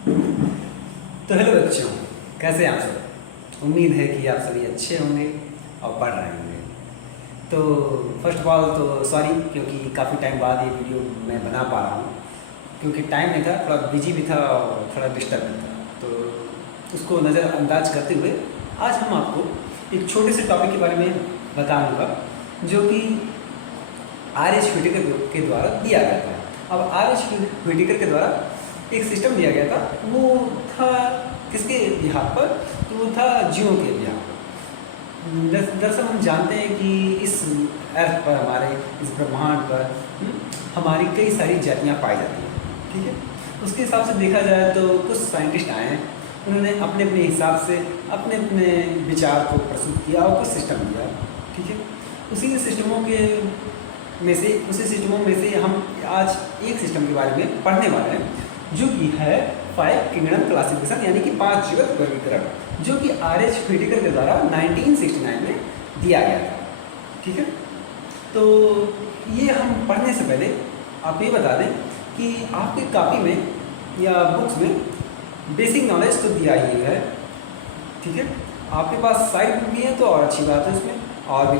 तो हेलो बच्चों, कैसे हैं आप सब। उम्मीद है कि आप सभी अच्छे होंगे और पढ़ रहे होंगे। तो फर्स्ट ऑफ ऑल तो सॉरी, क्योंकि काफ़ी टाइम बाद ये वीडियो मैं बना पा रहा हूँ, क्योंकि टाइम नहीं था, थोड़ा बिजी भी था और थोड़ा डिस्टर्ब भी था। तो उसको नज़रअंदाज करते हुए आज हम आपको एक छोटे से टॉपिक के बारे में बताऊँगा जो कि आर एच व्हिटेकर के द्वारा दिया गया था। अब आर एच व्हिटेकर के द्वारा एक सिस्टम दिया गया था, वो था किसके बिहार पर, तो वो था जीवों के बिहार पर। दरअसल हम जानते हैं कि इस अर्थ पर, हमारे इस ब्रह्मांड पर हमारी कई सारी जातियाँ पाई जाती हैं, ठीक है। उसके हिसाब से देखा जाए तो कुछ साइंटिस्ट आए हैं, उन्होंने अपने अपने हिसाब से अपने अपने विचार को प्रस्तुत किया और कुछ सिस्टम दिया, ठीक है। उसी सिस्टमों में से हम आज एक सिस्टम के बारे में पढ़ने वाले हैं, जो कि है 5 किंगडम क्लासिफिकेशन, यानी कि 5 जगत वर्गीकरण, जो कि आर एच व्हिटेकर के द्वारा 1969 में दिया गया था, ठीक है। तो ये हम पढ़ने से पहले आप ये बता दें कि आपकी कॉपी में या बुक्स में बेसिक नॉलेज तो दिया ही है, ठीक है। आपके पास साइड बुक भी है तो और अच्छी बात है, उसमें और भी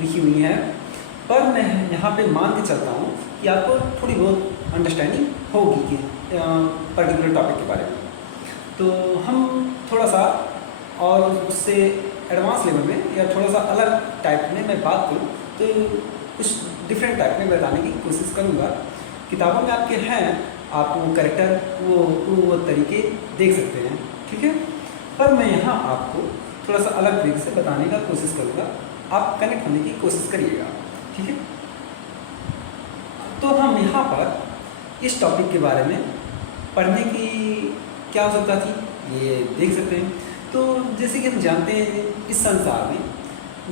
लिखी हुई है, पर मैं यहाँ पे मान के चलता हूँ कि आपको थोड़ी बहुत अंडरस्टैंडिंग होगी कि पर्टिकुलर टॉपिक के बारे में। तो हम थोड़ा सा और उससे एडवांस लेवल में या थोड़ा सा अलग टाइप में मैं बात करूँ तो कुछ डिफरेंट टाइप में बताने की कोशिश करूँगा। किताबों में आपके हैं, आप वो करेक्टर वो तरीके देख सकते हैं, ठीक है। पर मैं यहाँ आपको थोड़ा सा अलग तरीके से बताने का कोशिश करूँगा, आप कनेक्ट होने की कोशिश करिएगा, ठीक है। तो हम यहाँ पर इस टॉपिक के बारे में पढ़ने की क्या आवश्यकता थी, ये देख सकते हैं। तो जैसे कि हम जानते हैं, इस संसार में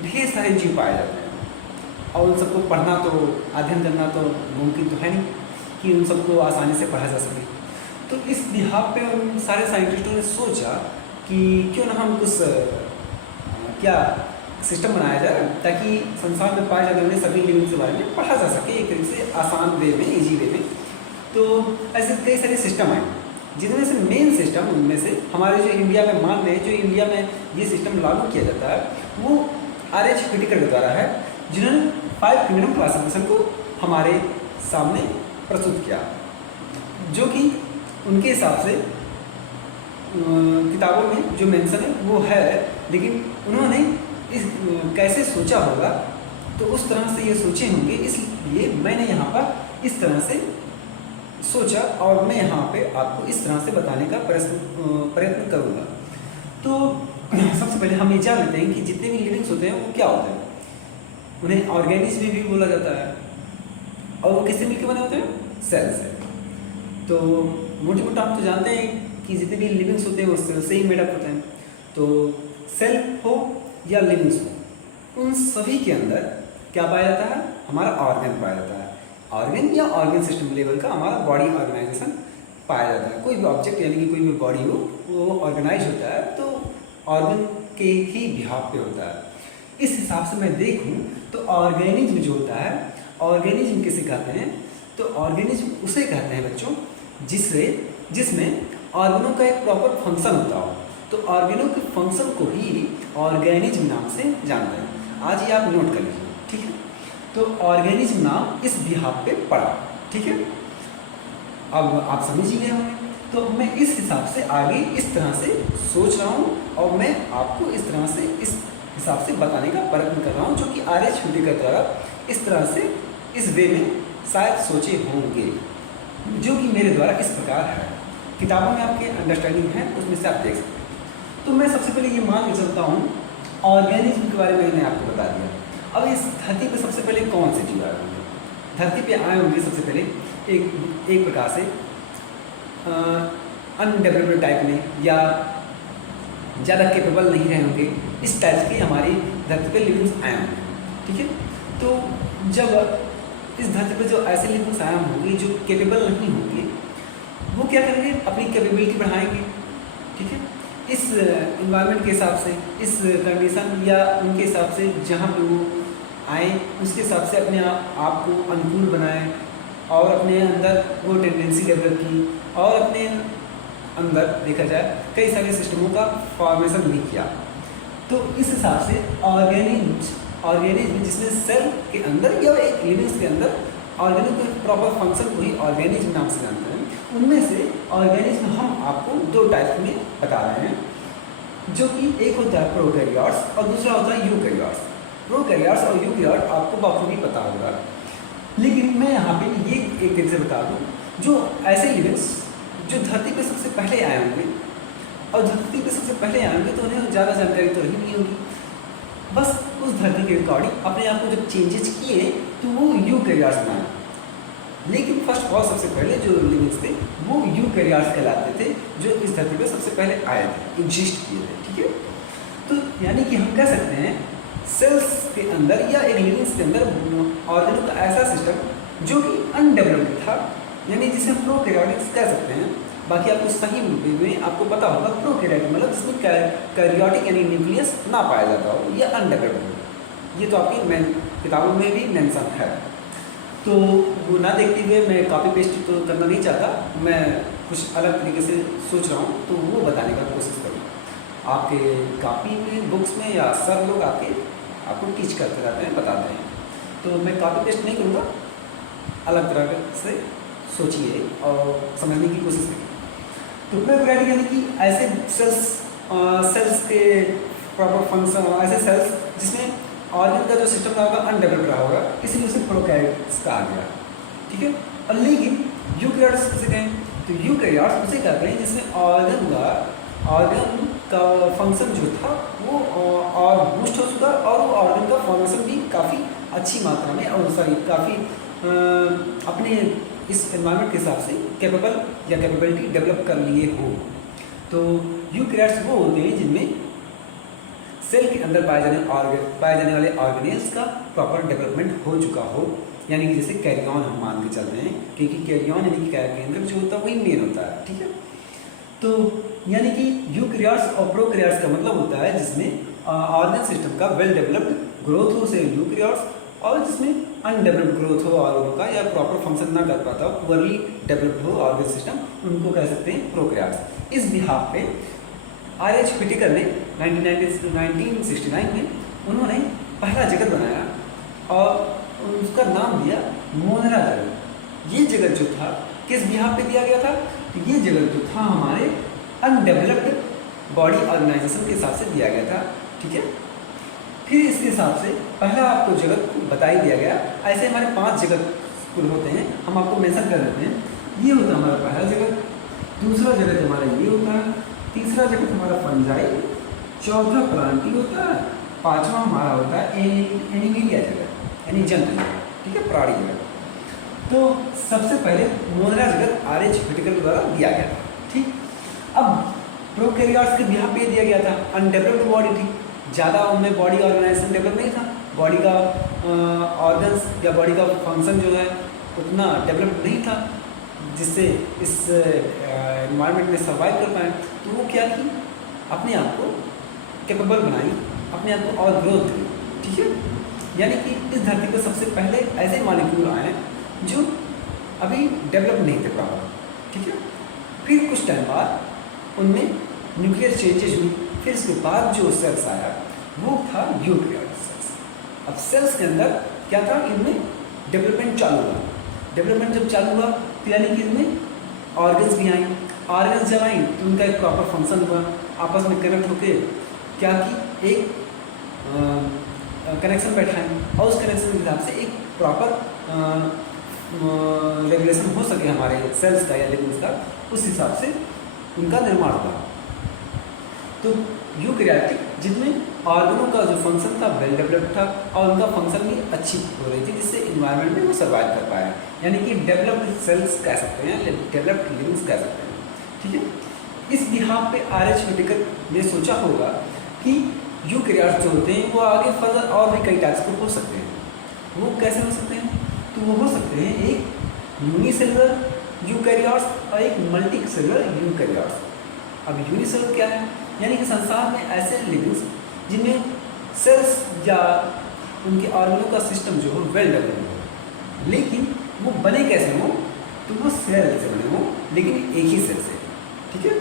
ढेर सारे जीव पाए जाते हैं और उन सबको पढ़ना तो, अध्ययन करना तो मुमकिन तो है नहीं कि उन सबको आसानी से पढ़ा जा सके। तो इस बिहाफ पे उन सारे साइंटिस्टों ने सोचा कि क्यों ना हम कुछ क्या सिस्टम बनाया जाए ताकि संसार में पाए जाने वाले सभी लिविंग के बारे में पढ़ा जा सके एक तरीके से आसान वे में, इजी वे में। तो ऐसे कई सारे सिस्टम हैं, जिनमें से मेन सिस्टम, उनमें से हमारे जो इंडिया में मान रहे हैं, जो इंडिया में ये सिस्टम लागू किया जाता है, वो आर एच व्हिटेकर के द्वारा है, जिन्होंने 5 किंगडम क्लासिफिकेशन को हमारे सामने प्रस्तुत किया, जो कि उनके हिसाब से किताबों में जो मेंशन है वो है, लेकिन उन्होंने इस कैसे सोचा होगा तो उस तरह से ये सोचे होंगे, इसलिए मैंने यहाँ पर इस तरह से सोचा और मैं यहाँ पे आपको इस तरह से बताने का प्रयत्न करूँगा। तो सबसे पहले हम ये जान लेते हैं कि जितने भी लिविंग्स होते हैं वो क्या होते हैं। उन्हें ऑर्गेनिज्म भी बोला जाता है और वो किससे मिलकर बने होते हैं, सेल से। तो मोटे मोटा आप तो जानते हैं कि जितने भी लिविंग्स होते हैं वो सेल से ही मेडअप होते हैं। तो सेल हो या लिविंग्स हो, उन सभी के अंदर क्या पाया जाता है, हमारा ऑर्गन पाया जाता है। ऑर्गन या ऑर्गन सिस्टम लेवल का हमारा बॉडी ऑर्गेनाइजेशन पाया जाता है। कोई भी ऑब्जेक्ट यानी कि कोई भी बॉडी हो वो ऑर्गेनाइज होता है तो ऑर्गन के ही बिहाफ पे होता है। इस हिसाब से मैं देखूं तो ऑर्गेनिज्म जो होता है, ऑर्गेनिज्म किसे कहते हैं, तो ऑर्गेनिज्म उसे कहते हैं बच्चों जिसमें ऑर्गनों का एक प्रॉपर फंक्शन होता हो। तो ऑर्गेनों के फंक्शन को ही ऑर्गेनिज्म नाम से जानते हैं। आज ये आप नोट कर लीजिए, ठीक है। तो ऑर्गेनिज्म नाम इस बिहाफ पे पड़ा, ठीक है। अब आप समझ ही गए होंगे। तो मैं इस हिसाब से आगे इस तरह से सोच रहा हूँ और मैं आपको इस तरह से इस हिसाब से बताने का प्रयत्न कर रहा हूँ, जो कि आर एच व्हिटेकर द्वारा इस तरह से इस वे में शायद सोचे होंगे, जो कि मेरे द्वारा इस प्रकार है। किताबों में आपके अंडरस्टैंडिंग है, उसमें से आप देख सकते हैं। तो मैं सबसे पहले ये मान के चलता हूँ, ऑर्गेनिज्म के बारे में मैंने आपको बता दिया। अब इस धरती पे सबसे पहले कौन से जीव आए होंगे, धरती पे आए होंगे सबसे पहले एक प्रकार से अनडेवलप्ड टाइप में या ज़्यादा केपेबल नहीं रहे होंगे, इस टाइप के हमारी धरती पे लिविंग्स आए होंगे, ठीक है। तो जब इस धरती पे जो ऐसे लिविंग्स आए होंगे जो केपेबल नहीं होंगे, वो क्या करेंगे, अपनी कैपेबिलिटी बढ़ाएंगे, ठीक है। इस इन्वायरमेंट के हिसाब से, इस कंडीशन या उनके हिसाब से जहाँ पे वो आए उसके हिसाब से अपने आप को अनुकूल बनाएं और अपने अंदर वो टेंडेंसी डेवलप की और अपने अंदर देखा जाए कई सारे सिस्टमों का फॉर्मेशन भी किया। तो इस हिसाब से ऑर्गेनिज्म जिसमें सेल के अंदर या एक लिविंग्स के अंदर ऑर्गेनिज्म के प्रॉपर फंक्शन को ही ऑर्गेनिज्म नाम से जानते हैं। उनमें से ऑर्गेनिज्म हम आपको दो टाइप में बता रहे हैं, जो कि एक होता है प्रोकैरियोट्स और दूसरा होता है यूकैरियोट्स। प्रोकैरियोट्स और यूकैरियोट आपको बखूबी पता होगा, लेकिन मैं यहाँ पे ये एक दिन से बता दूँ, जो ऐसे लिविंग्स जो धरती पे सबसे पहले आए होंगे और धरती पे सबसे पहले आए होंगे तो उन्हें ज़्यादा जानकारी तो रही नहीं होगी, बस उस धरती के अकॉर्डिंग अपने आप को जब चेंजेस किए तो वो यूकैरियोट्स बनाए। लेकिन फर्स्ट ऑफ ऑल सबसे पहले जो लिविंग्स थे वो यूकैरियोट्स कहलाते थे, जो इस धरती पे सबसे पहले आए थे, एग्जिस्ट किए थे। ठीक है, तो यानी कि हम कह सकते हैं सेल्स के अंदर या एक लिविंग्स के अंदर ऑर्गेनो का ऐसा सिस्टम जो कि अनडेवलप्ड था, यानी जिसे हम प्रोकैरियोटिक्स कह सकते हैं। बाकी आपको सही में आपको पता होगा प्रोकैरियोटिक मतलब जिसमें कैरियोटिक यानी न्यूक्लियस ना पाया जाता हो या अनडेवलप्ड हो। ये तो आपकी किताबों में भी मेंशन है, तो वो ना देखते हुए मैं कॉपी पेस्ट तो करना नहीं चाहता, मैं कुछ अलग तरीके से सोच रहा हूँ, तो वो बताने का कोशिश करूँ। आपके कॉपी में बुक्स में या सर लोग आपको टीच करते रहते हैं, बताते हैं, तो मैं कॉपी पेस्ट नहीं करूँगा, अलग तरह से सोचिए और समझने की कोशिश करिए। तो प्रोकैरियोटिक यानी कि ऐसे सेल्स के प्रॉपर फंक्शन, ऐसे सेल्स जिसमें ऑर्गन का जो सिस्टम रहा होगा अनडेवलप्ड रहा होगा, इसलिए उसे प्रोकैरियोट्स कहा गया। ठीक है, और लेकिन यूकैरियोट्स किसे कहें, तो यूकैरियोट्स उसे कहते हैं जिसमें ऑर्गन का फंक्शन जो था वो और बूस्ट हो चुका और वो ऑर्गन का फॉर्मेशन भी काफ़ी अच्छी मात्रा में और काफ़ी अपने इस एनवायरनमेंट के हिसाब से कैपेबल या कैपेबिलिटी डेवलप कर लिए हो। तो यूकैरियोट्स वो होते हैं जिनमें सेल के अंदर पाए जाने वाले ऑर्गेनेल्स का प्रॉपर डेवलपमेंट हो चुका हो, यानी कि जैसे कैरियन हम मान के चल रहे हैं, क्योंकि कैरियन यानी कि केंद्र जो होता है वही मेन होता है। ठीक है, तो यानी कि यूकैरियोट्स और प्रोकैरियोट्स का मतलब होता है जिसमें ऑर्गन सिस्टम का वेल डेवलप्ड ग्रोथ हो से यूकैरियोट्स, और जिसमें अनडेवलप्ड ग्रोथ हो ऑर्गन का या प्रॉपर फंक्शन ना कर पाता हो, पुअरली डेवलप्ड हो ऑर्गन सिस्टम, उनको कह सकते हैं प्रोकैरियोट्स। इस बिहाफ पे R.H. व्हिटेकर ने 1969 में उन्होंने पहला जगत बनाया और उसका नाम दिया मोनरा जगत। ये जगत जो था किस बिहाफ पे दिया गया था, तो ये जगत जो था हमारे अनडेवलप्ड बॉडी ऑर्गेनाइजेशन के हिसाब से दिया गया था। ठीक है, फिर इसके हिसाब से पहला आपको जगत बता ही दिया गया। ऐसे हमारे 5 जगत कुल होते हैं, हम आपको मेंशन कर देते हैं। ये होता है हमारा पहला जगत, दूसरा जगत हमारा ये होता है, तीसरा जगत हमारा फंजाई, चौथा प्लांटी होता है, पांचवा हमारा होता है एनिमेलिया जगत यानी जंतु जगत। ठीक है, प्राणी जगत। तो सबसे पहले मोनरा जगत R.H. व्हिटेकर द्वारा दिया गया था। ठीक, अब प्रोकैरियोट्स के बिहाफ पे दिया गया था, अनडेवलप्ड बॉडी थी, ज़्यादा उनमें बॉडी ऑर्गेनाइजेशन डेवलप नहीं था, बॉडी का ऑर्गन्स या बॉडी का फंक्शन जो है उतना डेवलप नहीं था जिससे इस एनवायरनमेंट में सर्वाइव कर पाए। तो वो क्या की, अपने आप को कैपेबल बनाई, अपने आप को और ग्रोथ दी। ठीक है, यानी कि इस धरती पर सबसे पहले ऐसे मॉलिक्यूल आए जो अभी डेवलप नहीं थे प्रॉपर। ठीक है, फिर कुछ टाइम बाद उनमें न्यूक्लियर चेंजेस हुई, फिर इसके बाद जो सेल्स आया वो था यूकैरियोटिक सेल्स। अब सेल्स के अंदर क्या था, इनमें डेवलपमेंट चालू हुआ। डेवलपमेंट जब चालू हुआ तो यानी कि इनमें ऑर्गन्स भी आई, ऑर्गन्स जब आई तो उनका एक प्रॉपर फंक्शन हुआ, आपस में कनेक्ट होकर क्या कि एक कनेक्शन बैठाएं और उस कनेक्शन के हिसाब से एक प्रॉपर रेगुलेशन हो सके हमारे सेल्स का या लिविंग्स का, उस हिसाब से उनका निर्माण हुआ। तो यूकैरियोटिक जिनमें ऑर्गनों का जो फंक्शन था वेल डेवलप्ड था और उनका फंक्शन भी अच्छी हो रही थी, जिससे इन्वायरमेंट में वो सर्वाइव कर पाया, यानी कि डेवलप्ड सेल्स कह सकते हैं, डेवलप्ड लिविंग्स कह सकते हैं। ठीक है, इस बिहाफ पे R.H. व्हिटेकर ने सोचा होगा कि यूकैरियोट्स जो होते हैं वो आगे फर्दर और भी कई टाइप्स के हो सकते हैं। वो कैसे हो सकते हैं, तो वो हो सकते हैं एक यूनिसेलुलर यूकैरियोट्स और एक मल्टी सेलुलर यूकैरियोट्स। अब यूनिसेलुलर क्या है, यानी कि संसार में ऐसे लिविंग्स जिनमें सेल्स या उनके ऑर्गनों का सिस्टम जो हो वेल डेवलप्ड हो, लेकिन वो बने कैसे हों, तो वो सेल से बने हों लेकिन एक ही सेल से। ठीक है।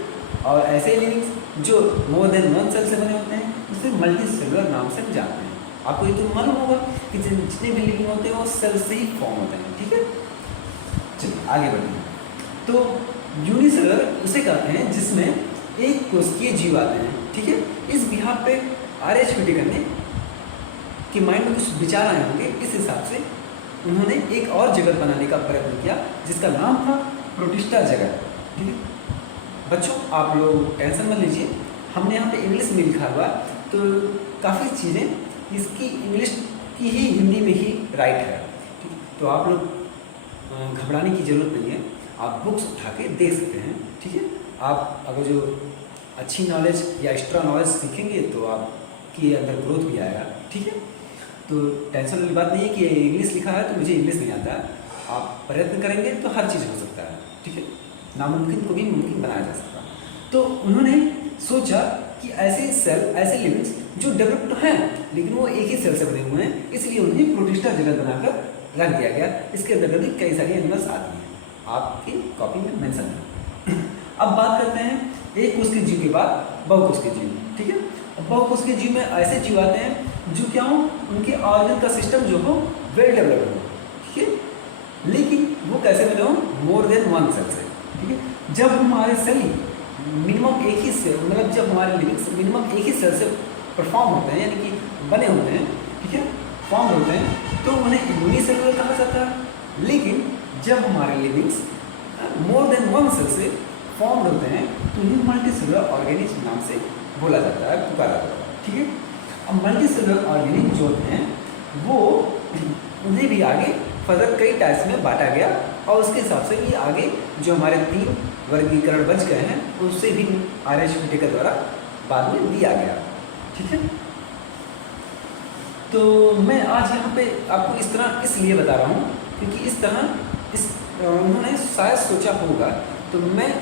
और ऐसे लिविंग्स जो मोर देन वन सेल से बने होते हैं उसे मल्टी सेलुलर नाम से हम जानते हैं। आपको ये तो मालूम होगा कि जितने भी लिविंग होते हैं वो सेल से ही फॉर्म होते हैं, ठीक है। चलिए आगे बढ़ते हैं। तो यूनिसेलुलर उसे कहते हैं जिसमें एक कोशिकीय जीव आते हैं, ठीक है। इस बिहार पे RH करने कि माइंड में कुछ विचार आए होंगे, इस हिसाब से उन्होंने एक और जगत बनाने का प्रयत्न किया जिसका नाम था प्रोटिस्टा जगत, ठीक है। बच्चों आप लोग टेंशन मत लीजिए, हमने यहाँ पे इंग्लिश में लिखा हुआ तो काफ़ी चीज़ें इसकी इंग्लिश की ही हिंदी में ही राइट है, ठीक है। तो आप लोग घबराने की ज़रूरत नहीं है, आप बुक्स उठा के देख सकते हैं, ठीक है। आप अगर जो अच्छी नॉलेज या एक्स्ट्रा नॉलेज सीखेंगे तो आपके अंदर ग्रोथ भी आएगा, ठीक है। तो टेंशन वाली बात नहीं है कि इंग्लिश लिखा है तो मुझे इंग्लिश नहीं आता है, आप प्रयत्न करेंगे तो हर चीज़ हो सकता है, ठीक है। नामुमकिन को भी मुमकिन बनाया जा सकता है। तो उन्होंने सोचा कि ऐसे सेल, ऐसे लिविंग्स जो डेवलप्ड हैं लेकिन वो एक ही सेल से बने हुए हैं, इसलिए उन्हें प्रोटिस्टा जगत बनाकर रख दिया गया। इसके अंदर भी कई सारी एनिमल्स आती हैं, आपकी कॉपी में मेंशन है। अब बात करते हैं एक कोशिकीय जीव के बाद बहुकोशिकीय जीव, ठीक है। बहुकोशिकीय जीव में ऐसे जीव आते हैं जो क्या हो, उनके ऑर्गन का सिस्टम जो हो वेल डेवलप्ड हो, ठीक है। लेकिन वो कैसे बने हो, मोर देन वन सेल से, ठीक है। जब हमारे सेल मिनिमम एक ही सेल, मतलब जब हमारे लिविंग्स मिनिमम एक ही सेल से परफॉर्म होते हैं, यानी कि बने होते हैं, ठीक है, फॉर्म होते हैं, तो उन्हें यूनिसेलुलर कहा जाता है। लेकिन जब हमारे livings more than one cell से फॉर्म होते हैं तो उन्हें मल्टीसेलुलर ऑर्गेनिज्म नाम से बोला जाता है, पुकारा जाता है, ठीक है। अब मल्टीसेलुलर ऑर्गेनिज्म जो होते हैं वो उन्हें भी आगे फर्दर कई टाइप्स में बांटा गया और उसके हिसाब से ये आगे जो हमारे 3 वर्गीकरण बच गए हैं उससे भी RH के द्वारा बाद में दिया गया, ठीक है। तो मैं आज यहाँ पे आपको इस तरह इसलिए बता रहा हूँ क्योंकि इस तरह उन्होंने शायद सोचा होगा, तो मैं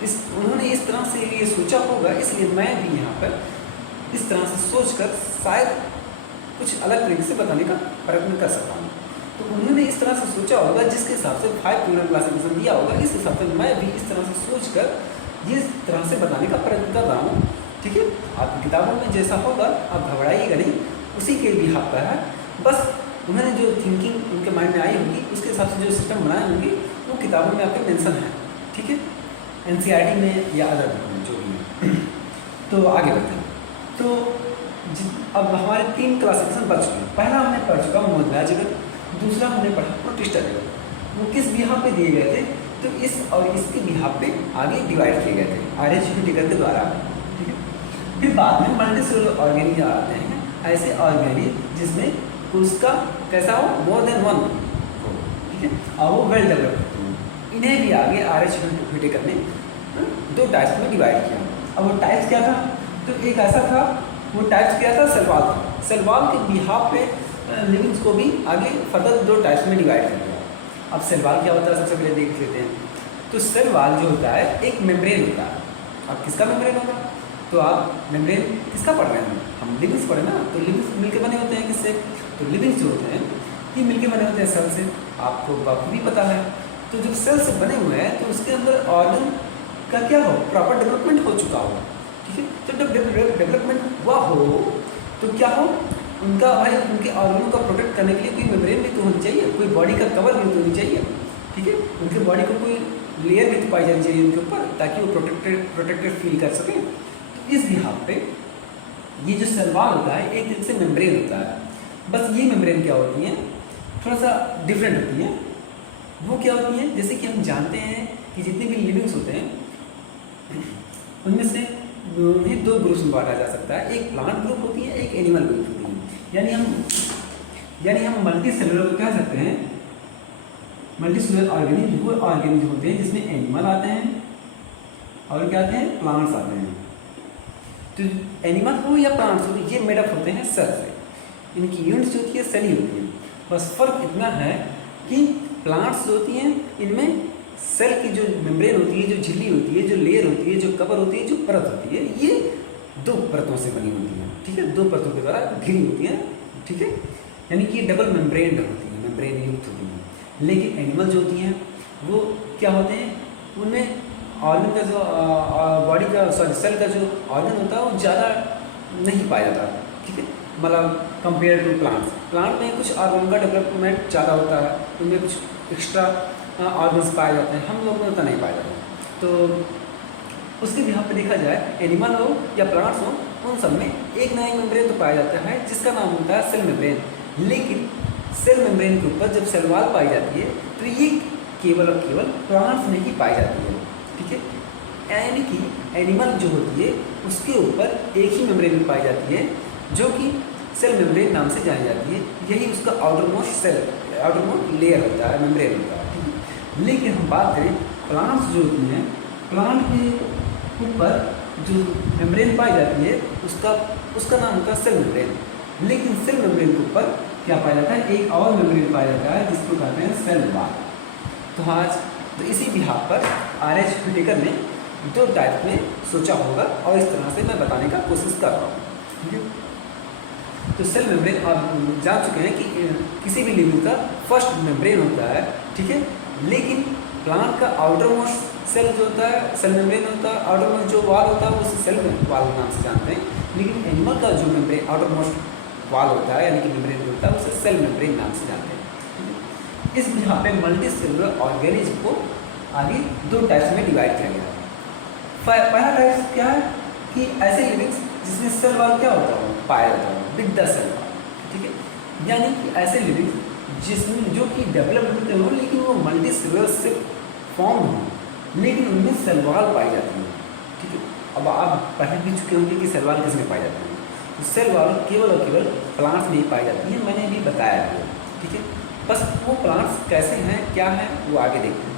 उन्होंने इस तरह से ये सोचा होगा, इसलिए मैं भी यहाँ पर इस तरह से सोचकर शायद कुछ अलग तरीके से बताने का प्रयत्न कर सकता हूँ। तो उन्होंने इस तरह से सोचा होगा जिसके हिसाब से 5 पिलर क्लासिफिकेशन दिया होगा, इस हिसाब से मैं भी इस तरह से सोचकर ये तरह से बताने का प्रयत्न कर रहा हूँ, ठीक है। आपकी किताबों में जैसा होगा आप घबराइएगा नहीं, उसी के भी हाथ पर है। बस उन्होंने जो थिंकिंग उनके माइंड में आई होगी उसके हिसाब से जो सिस्टम बनाए होंगे वो किताबों में आपके मेंशन है, ठीक है, NCERT में या अदर बुक में जो भी है। तो आगे बढ़ते हैं। तो अब हमारे 3 क्लासिफिकेशन बच चुके हैं। पहला हमने पढ़ चुका मोलकुलर जगत, दूसरा हमने पढ़ा प्रोटिस्टा जगत, वो किस बिहाफ पे दिए गए थे, तो इस और इसके बिहाफ पे आगे डिवाइड किए गए थे RH के द्वारा, ठीक है। फिर बाद में मल्टीसेलुलर ऑर्गेनिज्म आते हैं, ऐसे ऑर्गेनिज्म जिसमें उसका कैसा हो, मोर देन वन हो, ठीक है, और वो वेल डेवलप्ड हो। इन्हें भी आगे RH ने 2 टाइप्स में डिवाइड किया। अब वो टाइप्स क्या था, तो एक ऐसा था, वो टाइप्स क्या था, सेलवाल था। सेलवाल के बिहाफ पे लिविंग्स को भी आगे फर्दर 2 टाइप्स में डिवाइड कर दिया। अब सेलवाल क्या होता है सबसे पहले देख लेते हैं। तो सेलवाल जो होता है एक मेम्ब्रेन होता है। अब किसका मेम्ब्रेन होगा, तो आप मेम्ब्रेन किसका पढ़ रहे हैं, हम लिविंग्स पढ़े ना, तो लिविंग्स मिलके बने होते हैं किससे, तो लिविंग्स जो होते हैं ये मिलके बने होते हैं सेल से, आपको भी पता है। तो जब सेल से बने हुए हैं तो उसके अंदर ऑर्गन का क्या हो, प्रॉपर डेवलपमेंट हो चुका हो, ठीक है। तो जब डेवलपमेंट हुआ हो तो क्या हो, उनका भाई उनके ऑर्गनों का प्रोटेक्ट करने के लिए कोई मेम्ब्रेन भी तो होनी चाहिए, कोई बॉडी का कवर भी तो होनी चाहिए, ठीक है। उनके बॉडी को कोई लेयर भी तो पाई जानी चाहिए उनके ऊपर, ताकि वो प्रोटेक्टेड फील कर सकें। तो इस बिहाफ पे ये जो सेलवाल होता है एक तरह से मेम्ब्रेन होता है। बस ये मेम्ब्रेन क्या होती है, थोड़ा सा डिफरेंट होती है। वो क्या होती है, जैसे कि हम जानते हैं कि जितने भी लिविंग्स होते हैं उनमें से उन्हें 2 ग्रुप्स में बांटा जा सकता है, एक प्लांट ग्रुप होती है, एक एनिमल ग्रुप होती है। यानी हम मल्टी सेलुलर को कह सकते हैं, मल्टी सेलुलर ऑर्गेनिज्म वो ऑर्गेनिज्म होते हैं जिसमें एनिमल आते हैं और क्या आते हैं, प्लांट्स आते हैं। तो एनिमल हो या प्लांट्स हो, ये मेडअप होते हैं सेल से, इनकी यूनिट्स जो होती है सेल ही होती है। बस फर्क इतना है कि प्लांट्स जो होती हैं इनमें सेल की जो मेम्ब्रेन होती है, जो झिल्ली होती है, जो लेयर होती है, जो कवर होती है, जो परत होती है, ये 2 परतों से बनी होती है, ठीक है, 2 परतों के द्वारा घिरी होती है, ठीक है। यानी कि ये डबल मेम्ब्रेन होती है, मेम्ब्रेन युक्त होती है। लेकिन एनिमल जो होती हैं वो क्या होते हैं, उनमें ऑर्गन का जो बॉडी का सॉरी सेल का जो ऑर्गन होता है वो ज़्यादा नहीं पाया जाता, ठीक है, मतलब कंपेयर टू प्लांट में कुछ ऑर्गन का डेवलपमेंट ज़्यादा होता है, उनमें कुछ एक्स्ट्रा ऑर्गन्स पाए जाते हैं, हम लोग में उतना नहीं पाया जाता। तो उसके भी यहाँ पे देखा जाए एनिमल हो या प्लांट्स हो, उन सब में एक ना एक मेम्ब्रेन तो पाया जाता है जिसका नाम होता है सेल मेम्ब्रेन। लेकिन सेल मेम्ब्रेन के ऊपर जब सेल वॉल पाई जाती है तो ये केवल और केवल प्लांट्स में ही पाई जाती है, ठीक है। यानी कि एनिमल जो होती है उसके ऊपर एक ही मेम्ब्रेन पाई जाती है जो कि सेल मेम्ब्रेन नाम से जानी जाती है, यही उसका आउटरमोस्ट लेयर होता है, मेम्ब्रेन होता है, ठीक है। लेकिन हम बात करें प्लांट्स जो होती हैं, प्लांट के ऊपर जो मेम्ब्रेन पाई जाती है उसका नाम होता है सेल मेम्ब्रेन। लेकिन सेल मेम्ब्रेन के ऊपर क्या पाया जाता है, एक और मेम्ब्रेन पाया जाता है जिसको कहते हैं सेल वॉल। तो आज तो इसी बिहार पर आर.एच. व्हिटेकर ने दो टाइप में सोचा होगा और इस तरह से मैं बताने का कोशिश कर रहा हूँ, ठीक है। तो सेल मेम्ब्रेन आप जान चुके हैं कि किसी भी लिविंग का फर्स्ट मेम्ब्रेन होता है, ठीक है। लेकिन प्लांट का आउटर मोस्ट सेल जो होता है सेल मेम्ब्रेन होता है, आउटर मोस्ट जो वॉल होता है उसे सेल वॉल नाम से जानते हैं। लेकिन एनिमल का जो मेम्ब्रेन आउटर मोस्ट वॉल होता है यानी कि मेम्ब्रेन होता है उसे सेल मेम्ब्रेन नाम से जानते हैं। इस यहाँ पे मल्टी सेलुलर ऑर्गेनिज्म को आगे दो टाइप्स में डिवाइड किया गया है। पहला टाइप क्या है कि ऐसे लिविंग्स जिसमें सेल वॉल क्या होता है पाया जाता है विद द सेल वॉल, ठीक है। यानी कि ऐसे लिविंग्स जिसमें जो कि डेवलप होते हो लेकिन वो मल्टी सेलुलर से फॉर्म हो लेकिन उनमें सेल वॉल पाई जाती है, ठीक है। अब आप पहले भी चुके होंगे कि सेल वॉल किसमें पाई जाती है, तो सेल वॉल केवल और केवल प्लांट्स में ही पाई जाती है, मैंने भी बताया है, ठीक है। बस वो प्लांट्स कैसे हैं क्या है वो आगे देखते हैं।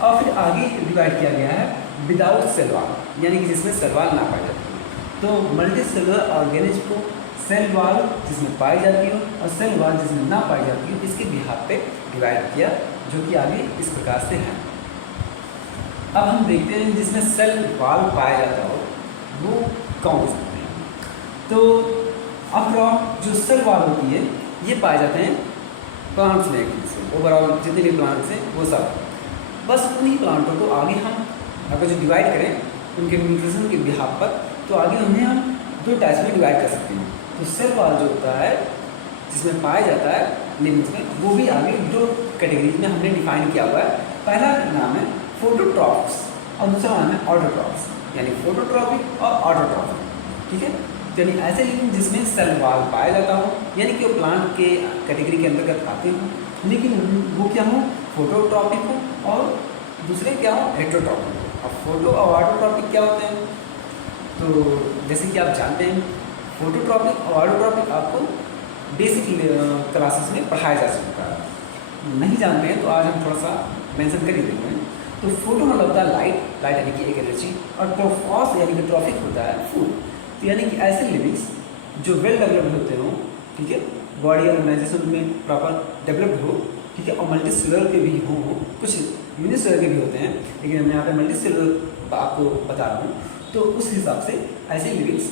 और फिर आगे डिवाइड किया गया है विदाउट सेल वॉल, यानी कि जिसमें सेल वॉल ना पाई जाती है। तो मल्टी सेलुलर ऑर्गेनिज्म को सेल वॉल जिसमें पाई जाती हो और सेल वॉल जिसमें ना पाई जाती हो इसके बिहार पे डिवाइड किया, जो कि आगे इस प्रकार से है। अब हम देखते हैं जिसमें सेल वॉल पाया जाता हो वो कौन से हैं। तो अप्रॉक्स जो सेल वॉल होती है ये पाए जाते हैं प्लांट्स में, ओवरऑल जितने भी प्लांट्स हैं वो सब। बस उन्हीं प्लांटों को आगे हम अगर जो डिवाइड करें उनके न्यूट्रिशन के बिहार पर तो आगे उन्हें हम दो टाइप्स में डिवाइड कर सकते हैं। तो सेल वॉल जो होता है जिसमें पाया जाता है लिविंग्स में वो भी आगे दो कैटेगरीज में हमने डिफाइन किया हुआ है। पहला नाम है फोटोट्रॉप्स और दूसरा नाम है ऑटोट्रॉप्स, यानी फोटोट्रॉपिक और ऑटोट्रॉपिक, ठीक है। यानी ऐसे लिविंग जिसमें सेल वॉल पाया जाता हो यानी कि वो प्लांट के कैटेगरी के अंतर्गत आते हो लेकिन वो क्या हो फोटोट्रॉपिक हो और दूसरे क्या हो हेटेरोट्रॉपिक हो। अब फोटो और ऑटोट्रॉपिक क्या होते हैं, तो जैसे कि आप जानते हैं फोटोट्रॉपिक और ऑटोट्रॉपिक आपको बेसिक क्लासेस में पढ़ाया जा सकता है, नहीं जानते हैं तो आज हम थोड़ा सा मेंशन कर ही देंगे। तो फोटो मतलब होता है लाइट यानी कि एक एनर्जी, और ट्रोफॉस यानी कि ट्रॉफिक होता है फूड। तो यानी कि ऐसे लिविंग्स जो वेल डेवलप्ड होते हो, ठीक है, बॉडी ऑर्गेनाइजेशन में प्रॉपर डेवलप्ड हो, ठीक है, और मल्टी सेलुलर के भी हो, कुछ यूनिसेलुलर के भी होते हैं लेकिन मैं यहाँ पे मल्टी सेलुलर आपको बता रहा हूँ। तो उस हिसाब से ऐसे लिविंग्स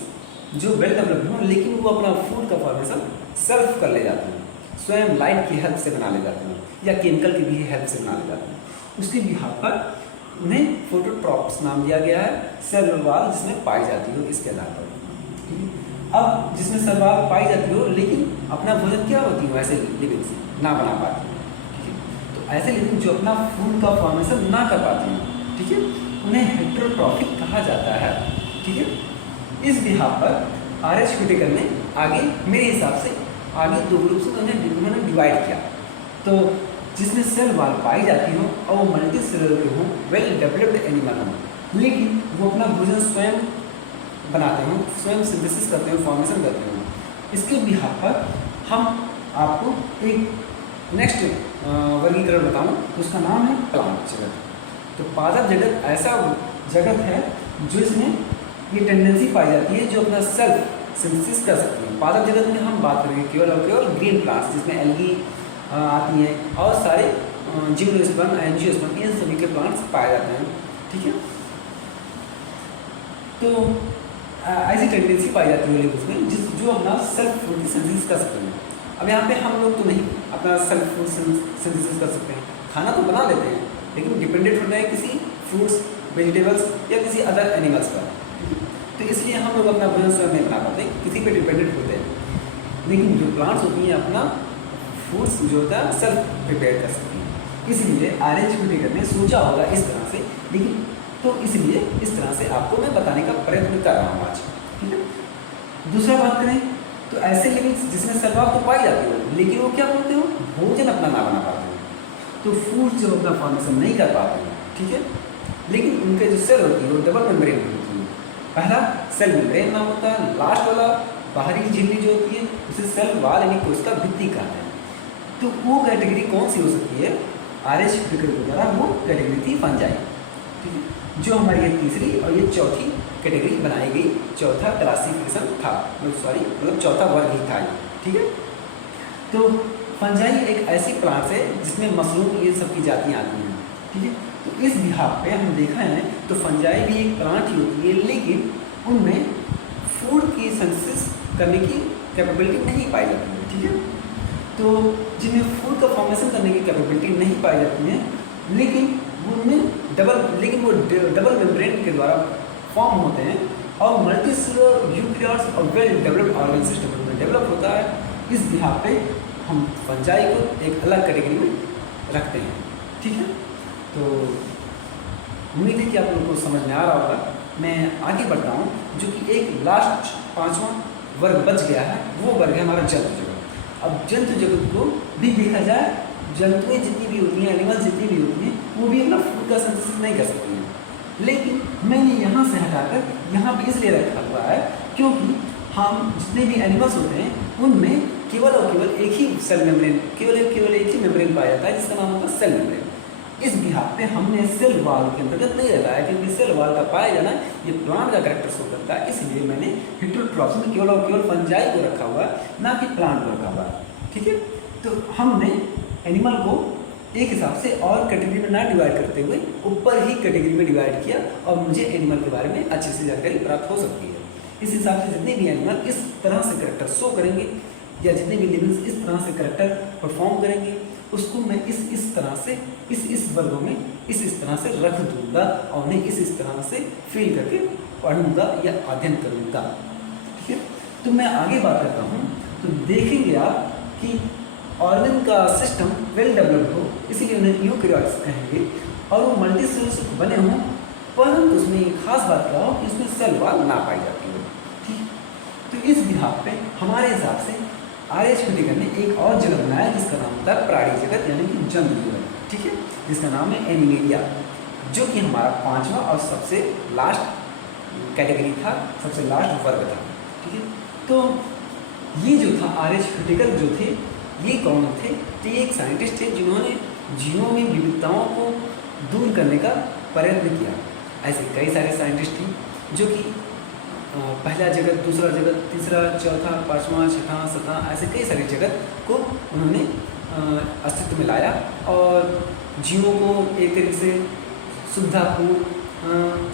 जो वेल डेवलप्ड हो लेकिन वो अपना फूड का फॉर्मेशन सेल्फ कर ले जाते हैं, स्वयं लाइट की हेल्प से बना ले जाते हैं या केमिकल की भी हेल्प से बना ले जाते हैं। उसके बिहार पर उन्हें फोटोट्रॉप्स नाम दिया गया है, सेल वॉल जिसमें पाई जाती हो इसके आधार पर, ठीक है। अब जिसमें सेल वॉल पाई जाती हो लेकिन अपना भोजन क्या होती हो ऐसे लिविंग्स ना बना पाती हो, ठीक है। तो ऐसे लिविंग जो अपना फूड का फॉर्मेशन ना कर पाती हैं, ठीक है, उन्हें हेटेरोट्रॉपिक कहा जाता है, ठीक है। इस बिहार पर आर.एच. व्हिटेकर ने आगे मेरे हिसाब से आगे दो ग्रुप से उन्होंने डिवाइड किया। तो जिसमें सेल वॉल पाई जाती हो और वो मल्टी सेलुलर के हों, वेल डेवलप्ड एनिमल हों लेकिन वो अपना भोजन स्वयं बनाते हों, स्वयं सिंथेसिस करते हो, फॉर्मेशन करते हो। इसके बिहार पर हम आपको एक नेक्स्ट वर्गीकरण बताऊँ, उसका नाम है प्लांट जगत। तो पादप जगत ऐसा जगत है जो इसमें ये टेंडेंसी पाई जाती है जो अपना सेल्फ सिंथेसिस कर सकती है। पादप जगत में हम बात करेंगे केवल और केवल ग्रीन प्लांट्स जिसमें एल्गी आती हैं और सारे जिम्नोस्पर्म एंजियोस्पर्म इन सभी के प्लांट्स पाए जाते हैं, ठीक है। तो ऐसी टेंडेंसी पाई जाती है उसमें जो अपना सेल्फ फूड की सिंथेसिस कर सकते हैं। अब यहाँ पे हम लोग तो नहीं अपना सेल्फ फूड सिंथेसिस कर सकते हैं, खाना तो बना लेते हैं लेकिन डिपेंडेंट होता है किसी फ्रूट्स वेजिटेबल्स या किसी अदर एनिमल्स पर। तो इसलिए हम लोग अपना भोजन स्वयं नहीं बना पाते, किसी पे डिपेंडेंट होते हैं। लेकिन जो प्लांट्स होती हैं अपना फूड्स जो होता है सेल्फ प्रिपेयर कर सकती हैं। इसलिए आर.एच. हुटिगर ने सोचा होगा इस तरह से, लेकिन तो इसलिए इस तरह से आपको मैं बताने का प्रयत्न कर रहा हूँ आज, ठीक है। दूसरा बात करें तो ऐसे लिविंग्स जिसमें सलवार तो पाई जाती हो, लेकिन वो क्या बोलते हो, भोजन अपना ना बना पाते हो, तो फूड जो अपना फॉर्मेशन नहीं कर पाते हैं, ठीक है। लेकिन उनके जो सेल होती है वो डबल मेम्ब्रेन होती है। पहला सेल मेम्ब्रेन नाम होता है, लास्ट वाला बाहरी झिल्ली जो होती है उसे सेल वाल यानी कोशिका भित्ति कहते हैं। तो वो कैटेगरी कौन सी हो सकती है, आर.एच. हुटिगर के द्वारा वो कैटेगरी थी फंजाई, ठीक है, जो हमारी ये तीसरी और ये चौथी कैटेगरी बनाई गई, चौथा क्लासिफिकेशन था, मतलब चौथा वर्ग ही था, ठीक है। तो फंजाई एक ऐसी प्लांट्स है जिसमें मशरूम ये सब की जातियाँ आती हैं, ठीक है। तो इस बिहाफ पे हम देखा है तो फंजाई भी एक प्लांट ही होती है, लेकिन उनमें फूड की सिंथेसिस करने की कैपेबिलिटी नहीं पाई जाती है, ठीक है। तो जिनमें फूड का फॉर्मेशन करने की कैपेबिलिटी नहीं पाई जाती है, लेकिन वो डबल मेम्ब्रेन के द्वारा फॉर्म होते हैं और मल्टीसेलुलर यूकेरियोट्स और वेल डेवलप्ड ऑर्गन सिस्टम में डेवलप होता है। इस बिहाफ पे हम फंजाई को एक अलग कैटेगरी में रखते हैं, ठीक है। तो उम्मीद है कि आप लोगों को समझ में आ रहा होगा। मैं आगे बढ़ता हूँ, जो कि एक लास्ट पांचवा वर्ग बच गया है, वो वर्ग है हमारा जंतु जगत। अब जंतु जगत को भी देखा जाए, जंतुएं जितनी भी होती हैं, एनिमल्स जितनी भी होती हैं, वो भी अपना फूड का सिंथेसिस नहीं कर सकती हैं। लेकिन मैंने यहाँ से हटाकर यहाँ पे इसलिए रखा हुआ है क्योंकि हम जितने भी एनिमल्स होते हैं उनमें केवल और केवल एक ही सेल मेम्ब्रेन, केवल एक ही मेम्ब्रेन पाया जाता है जिसका नाम होता है सेल मेम्ब्रेन। इस बिहाफ पे हमने सेल वाल के अंतर्गत नहीं रखा है, क्योंकि सेल वाल का पाया जाना ये प्लांट का कैरेक्टर शो करता है, इसलिए मैंने हेटेरोट्रॉप्स में केवल और केवल फंजाई को रखा हुआ है, ना कि प्लांट को रखा हुआ है, ठीक है। तो हमने एनिमल को एक हिसाब से और कैटेगरी में ना डिवाइड करते हुए ऊपर ही कैटेगरी में डिवाइड किया और मुझे एनिमल के बारे में अच्छी से जानकारी प्राप्त हो सकती है। इस हिसाब से जितने भी एनिमल इस तरह से कैरेक्टर शो करेंगे या जितने भी लिविंग्स इस तरह से कैरेक्टर परफॉर्म करेंगे, उसको मैं इस तरह से इस वर्गों में इस तरह से रख दूंगा और उन्हें इस तरह से फील करके पढ़ूंगा या अध्ययन करूंगा, ठीक है। तो मैं आगे बात करता हूँ, तो देखेंगे आप कि ऑर्गन का सिस्टम वेल डेवलप्ड हो, इसीलिए उन्हें यूकेरियोट्स कहेंगे, और वो मल्टीसेलुलर से बने हों, परंतु उसमें एक खास बात क्या हो कि उसमें सेल वाल ना पाई जाती हो, ठीक। तो इस बिहाफ पे हमारे हिसाब से आर.एच. हुटिगर ने एक और जगत बनाया जिसका नाम होता है प्राणी जगत यानी कि जंतु जगत, ठीक है, जिसका नाम है एनिमेलिया, जो कि हमारा पांचवा और सबसे लास्ट कैटेगरी था, सबसे लास्ट वर्ग था, ठीक है। तो ये जो था आर.एच. हुटिगर जो थे, ये कौन थे, तो ये एक साइंटिस्ट थे जिन्होंने जीवों में विविधताओं को दूर करने का प्रयत्न किया। ऐसे कई सारे साइंटिस्ट थे जो कि पहला जगत, दूसरा जगत, तीसरा, चौथा, पाँचवा, छठा, सतवां, ऐसे कई सारे जगत को उन्होंने अस्तित्व में लाया और जीवों को एक तरीके से सुविधापूर्ण,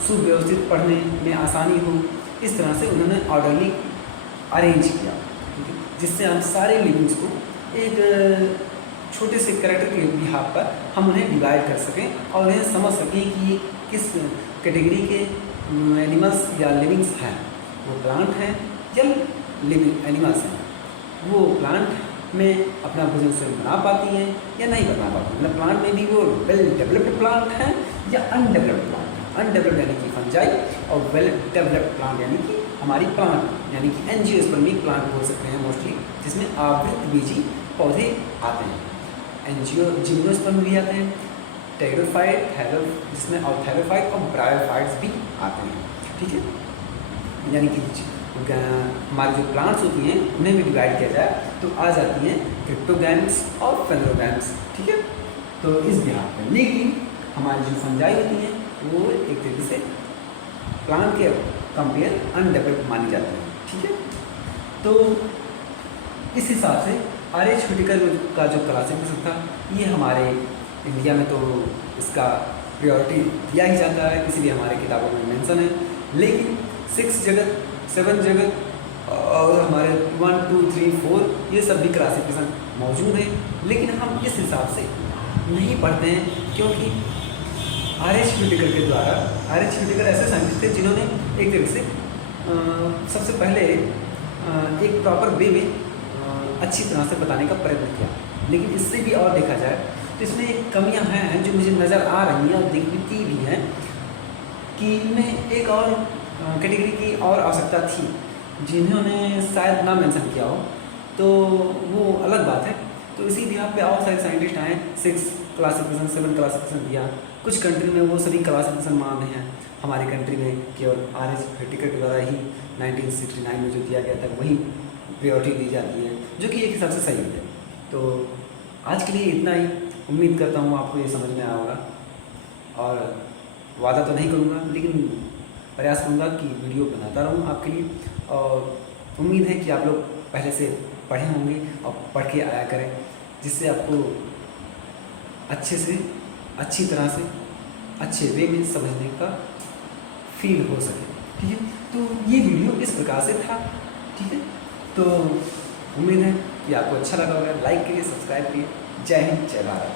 सुव्यवस्थित, पढ़ने में आसानी हो, इस तरह से उन्होंने ऑर्डरली अरेंज किया, ठीक है, जिससे हम सारे लिविंग्स को एक छोटे से कैरेक्टर के बिहाफ पर हम उन्हें डिवाइड कर सकें और उन्हें समझ सकें कि ये किस कैटेगरी के एनिमल्स या लिविंग्स हैं, वो प्लांट हैं या लिविंग एनिमल्स हैं, वो प्लांट में अपना भोजन स्वयं बना पाती हैं या नहीं बना पाती, मतलब प्लांट में भी वो वेल डेवलप्ड प्लांट हैं या अनडेवलप्ड प्लांट हैं। अनडेवलप्ड यानी कि फंजाई और वेल डेवलप्ड प्लांट यानी कि हमारी प्लांट यानी कि एंजियोस्पर्मिक प्लांट बोल सकते हैं मोस्टली, जिसमें आवृत बीजी पौधे आते हैं। जिम्नोस्पर्म भी आते हैं, टेरोफाइट, जिसमें और थैलोफाइट और ब्रायोफाइट्स भी आते हैं, ठीक है। यानी कि हमारी जो प्लांट्स होती हैं उन्हें भी डिवाइड किया जाए तो आ जाती हैं क्रिप्टोगैम्स और फेनोगैम्स, ठीक है। तो इस बिहार पर लेकिन हमारी जो फंजाई होती हैं वो एक तरीके से प्लांट के कंपेयर अनडेवलप्ड मानी जाती है, ठीक है। तो इस हिसाब से आर.एच. हुटिगर का जो क्लासिफिकेशन था, ये हमारे इंडिया में तो इसका प्रायोरिटी दिया ही जाता है, इसलिए हमारे किताबों में मेंशन है। लेकिन 6 जगत, 7 जगत और हमारे 1, 2, 3, 4 ये सब भी क्लासिफिकेशन मौजूद है, लेकिन हम इस हिसाब से नहीं पढ़ते हैं क्योंकि R.H. व्हिटेकर के द्वारा। R.H. व्हिटेकर ऐसे साइंटिस्ट थे जिन्होंने एक तरीके से सबसे पहले एक प्रॉपर वे में अच्छी तरह से बताने का प्रयत्न किया। लेकिन इससे भी और देखा जाए तो इसमें एक कमियां हैं जो मुझे नज़र आ रही हैं और दिखती भी हैं कि इनमें एक और कैटेगरी की और आवश्यकता थी जिन्होंने शायद ना मेंशन किया हो, तो वो अलग बात है। तो इसी बिहार पे और सारे साइंटिस्ट आए, 6 क्लासिफिकेशन 7 क्लासिफिकेशन दिया। कुछ कंट्री में वो सभी क्लासिफिकेशन मान रहे हैं, हमारी कंट्री में केवल R.H. व्हिटेकर के द्वारा ही 1969 में जो दिया गया था वही प्रायोरिटी दी जाती है, जो कि एक हिसाब से सही है। तो आज के लिए इतना ही। उम्मीद करता हूँ आपको ये समझ में आया होगा, और वादा तो नहीं करूँगा लेकिन प्रयास करूँगा कि वीडियो बनाता रहूँ आपके लिए। और उम्मीद है कि आप लोग पहले से पढ़े होंगे और पढ़ के आया करें, जिससे आपको अच्छे से, अच्छी तरह से, अच्छे वे में समझने का फील हो सके। ठीक है, तो ये वीडियो इस प्रकार से था। ठीक है, तो उम्मीद है कि आपको अच्छा लगा होगा। लाइक करिए, सब्सक्राइब करिए। जय हिंद, जय भारत।